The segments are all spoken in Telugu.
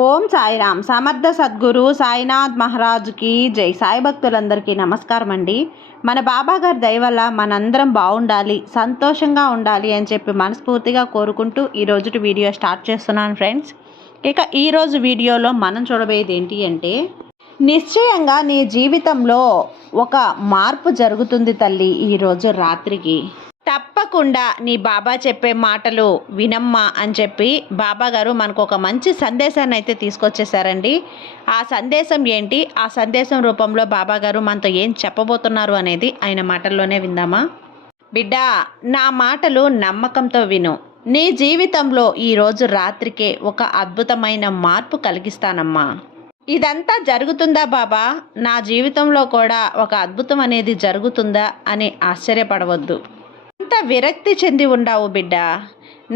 ఓం సాయిరామ్. సమర్థ సద్గురు సాయినాథ్ మహారాజుకి జై. సాయి భక్తులందరికీ నమస్కారం అండి మన బాబాగారి దయ వల్ల మనందరం బాగుండాలి సంతోషంగా ఉండాలి అని చెప్పి మనస్ఫూర్తిగా కోరుకుంటూ ఈ వీడియో స్టార్ట్ చేస్తున్నాను ఫ్రెండ్స్. ఇక ఈరోజు వీడియోలో మనం చూడబోయేది ఏంటి అంటే నిశ్చయంగా నీ జీవితంలో ఒక మార్పు జరుగుతుంది తల్లి ఈరోజు రాత్రికి. తప్పకుండా నీ బాబా చెప్పే మాటలు వినమ్మా అని చెప్పి బాబా గారు మనకు ఒక మంచి సందేశాన్ని అయితే తీసుకొచ్చేసారండి. ఆ సందేశం ఏంటి? ఆ సందేశం రూపంలో బాబా గారు మనతో ఏం చెప్పబోతున్నారు అనేది ఆయన మాటల్లోనే విందామా? బిడ్డ నా మాటలు నమ్మకంతో విను. నీ జీవితంలో ఈరోజు రాత్రికే ఒక అద్భుతమైన మార్పు కలిగిస్తానమ్మా. ఇదంతా జరుగుతుందా బాబా? నా జీవితంలో కూడా ఒక అద్భుతం అనేది జరుగుతుందా అని ఆశ్చర్యపడవద్దు. అంత విరక్తి చెంది ఉండావు బిడ్డ?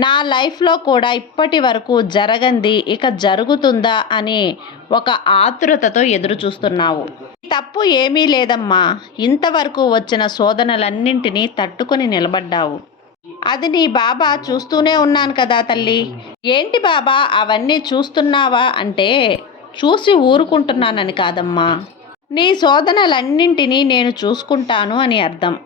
నా లైఫ్లో కూడా ఇప్పటి వరకు జరగంది ఇక జరుగుతుందా అని ఒక ఆతురతతో ఎదురు చూస్తున్నావు తప్పు ఏమీ లేదమ్మా. ఇంతవరకు వచ్చిన శోధనలన్నింటినీ తట్టుకొని నిలబడ్డావు. అది నీ బాబా చూస్తూనే ఉన్నాను కదా తల్లి. ఏంటి బాబా అవన్నీ చూస్తున్నావా అంటే చూసి ఊరుకుంటున్నానని కాదమ్మా. నీ శోధనలన్నింటినీ నేను చూసుకుంటాను అని అర్థం.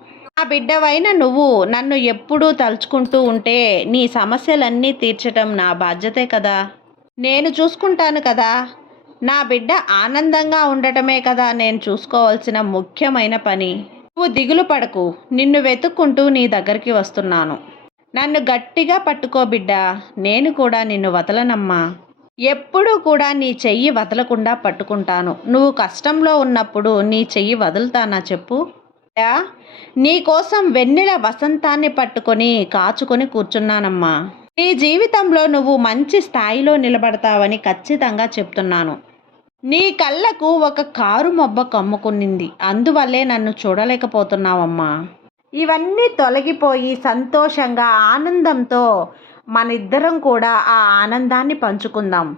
నా బిడ్డవైన నువ్వు నన్ను ఎప్పుడూ తలుచుకుంటూ ఉంటే నీ సమస్యలన్నీ తీర్చటం నా బాధ్యతే కదా? నేను చూసుకుంటాను కదా. నా బిడ్డ ఆనందంగా ఉండటమే కదా నేను చూసుకోవాల్సిన ముఖ్యమైన పని. నువ్వు దిగులు పడకు. నిన్ను వెతుక్కుంటూ నీ దగ్గరికి వస్తున్నాను. నన్ను గట్టిగా పట్టుకో బిడ్డ. నేను కూడా నిన్ను వదలనమ్మా. ఎప్పుడూ కూడా నీ చెయ్యి వదలకుండా పట్టుకుంటాను. నువ్వు కష్టంలో ఉన్నప్పుడు నీ చెయ్యి వదులుతానా చెప్పు? నీ కోసం వెన్నెల వసంతాన్ని పట్టుకొని కాచుకొని కూర్చున్నానమ్మా. నీ జీవితంలో నువ్వు మంచి స్థాయిలో నిలబడతావని ఖచ్చితంగా చెప్తున్నాను. నీ కళ్ళకు ఒక కారు మొబ్బ కమ్ముకునింది. అందువల్లే నన్ను చూడలేకపోతున్నావమ్మా. ఇవన్నీ తొలగిపోయి సంతోషంగా ఆనందంతో మన ఇద్దరం కూడా ఆ ఆనందాన్ని పంచుకుందాం.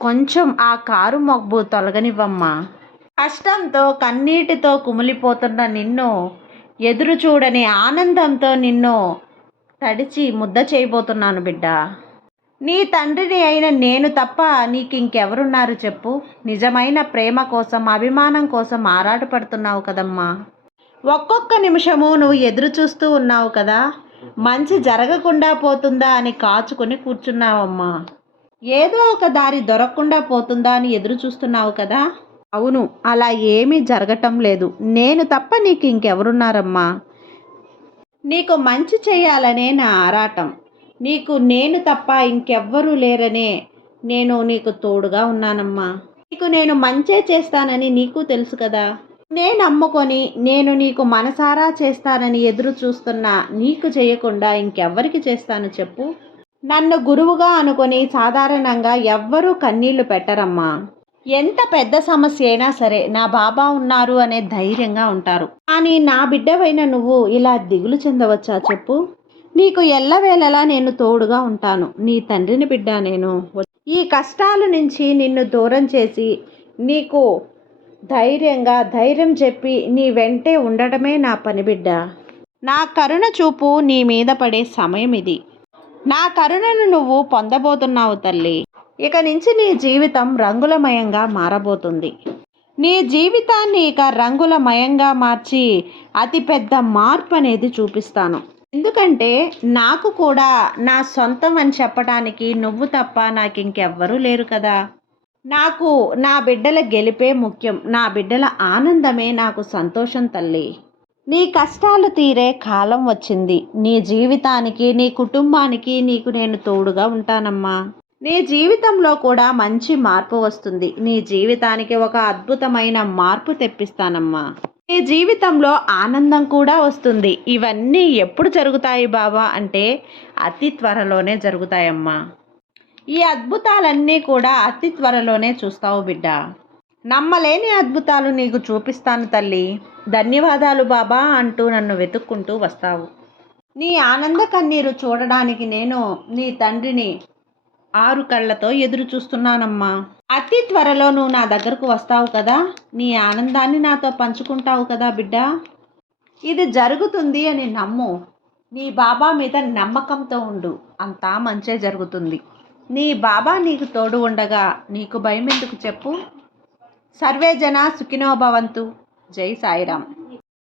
కొంచెం ఆ కారు మొబ్బు తొలగనివ్వమ్మా. కష్టంతో కన్నీటితో కుమిలిపోతున్న నిన్ను ఎదురు చూడని ఆనందంతో నిన్ను తడిచి ముద్ద చేయబోతున్నాను బిడ్డ. నీ తండ్రిని అయిన నేను తప్ప నీకు ఇంకెవరున్నారు చెప్పు. నిజమైన ప్రేమ కోసం అభిమానం కోసం ఆరాటపడుతున్నావు కదమ్మా. ఒక్కొక్క నిమిషము నువ్వు ఎదురు చూస్తూ ఉన్నావు కదా. మంచి జరగకుండా పోతుందా అని కాచుకొని కూర్చున్నావమ్మా. ఏదో ఒక దారి దొరకకుండా పోతుందా అని ఎదురు చూస్తున్నావు కదా. అవును అలా ఏమీ జరగటం లేదు. నేను తప్ప నీకు ఇంకెవరున్నారమ్మా? నీకు మంచి చేయాలనే నా ఆరాటం. నీకు నేను తప్ప ఇంకెవ్వరూ లేరనే నేను నీకు తోడుగా ఉన్నానమ్మా. నీకు నేను మంచే చేస్తానని నీకు తెలుసు కదా. నేను నమ్ముకొని నేను నీకు మనసారా చేస్తానని ఎదురు చూస్తున్నా నీకు చేయకుండా ఇంకెవ్వరికి చేస్తాను చెప్పు? నన్ను గురువుగా అనుకొని సాధారణంగా ఎవ్వరూ కన్నీళ్ళు పెట్టరమ్మా. ఎంత పెద్ద సమస్య అయినా సరే నా బాబా ఉన్నారు అనే ధైర్యంగా ఉంటారు. కానీ నా బిడ్డవైన నువ్వు ఇలా దిగులు చెందవచ్చా చెప్పు? నీకు ఎల్లవేళలా నేను తోడుగా ఉంటాను. నీ తండ్రిని బిడ్డ నేను. ఈ కష్టాల నుంచి నిన్ను దూరం చేసి నీకు ధైర్యంగా ధైర్యం చెప్పి నీ వెంటే ఉండటమే నా పని బిడ్డ. నా కరుణ చూపు నీ మీద పడే సమయం ఇది. నా కరుణను నువ్వు పొందబోతున్నావు తల్లి. ఇక నుంచి నీ జీవితం రంగులమయంగా మారబోతుంది. నీ జీవితాన్ని ఇక రంగులమయంగా మార్చి అతిపెద్ద మార్పు అనేది చూపిస్తాను. ఎందుకంటే నాకు కూడా నా సొంతం అని చెప్పడానికి నువ్వు తప్ప నాకు ఇంకెవ్వరూ లేరు కదా. నాకు నా బిడ్డల గెలిపే ముఖ్యం నా బిడ్డల ఆనందమే నాకు సంతోషం తల్లి. నీ కష్టాలు తీరే కాలం వచ్చింది. నీ జీవితానికి నీ కుటుంబానికి నీకు నేను తోడుగా ఉంటానమ్మా. నీ జీవితంలో కూడా మంచి మార్పు వస్తుంది. నీ జీవితానికి ఒక అద్భుతమైన మార్పు తెప్పిస్తానమ్మా. నీ జీవితంలో ఆనందం కూడా వస్తుంది. ఇవన్నీ ఎప్పుడు జరుగుతాయి బాబా అంటే అతి త్వరలోనే జరుగుతాయమ్మా. ఈ అద్భుతాలన్నీ కూడా అతి త్వరలోనే చూస్తావు బిడ్డ. నమ్మలేని అద్భుతాలు నీకు చూపిస్తాను తల్లి. ధన్యవాదాలు బాబా అంటూ నన్ను వెతుక్కుంటూ వస్తావు. నీ ఆనంద కన్నీరు చూడడానికి నేను నీ తండ్రిని ఆరు కళ్ళతో ఎదురు చూస్తున్నానమ్మా. అతి త్వరలో నువ్వు నా దగ్గరకు వస్తావు కదా? నీ ఆనందాన్ని నాతో పంచుకుంటావు కదా బిడ్డ? ఇది జరుగుతుంది అని నమ్ము. నీ బాబా మీద నమ్మకంతో ఉండు. అంతా మంచే జరుగుతుంది. నీ బాబా నీకు తోడు ఉండగా నీకు భయం ఎందుకు చెప్పు? సర్వే జన సుఖినోభవంతు జై సాయిరామ్.